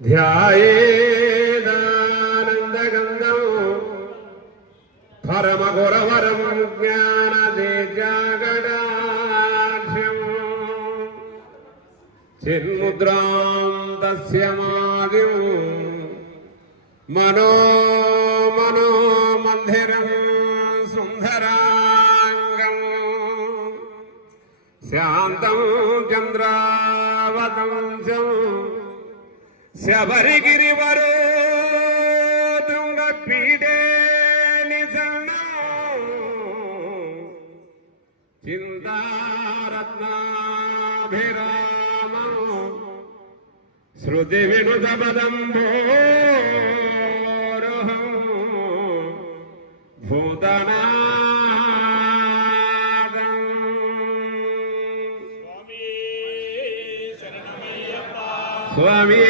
ध्यायेदानन्दगन्धं परमगुरवरं ज्ञानदेजागडाढ्यम् चिन्मुद्रां तस्य मादिं मनो मन्दिरं सुन्दराङ्गम् शान्तं चन्द्रावतंसम् शबरिगिरिवरो तुंगपीठे निसन्नं चिन्तारत्नाभिरामं श्रुतिविनुतपदम्भोरुहं भूतनादं स्वामी शरणमय्यप्पा स्वामी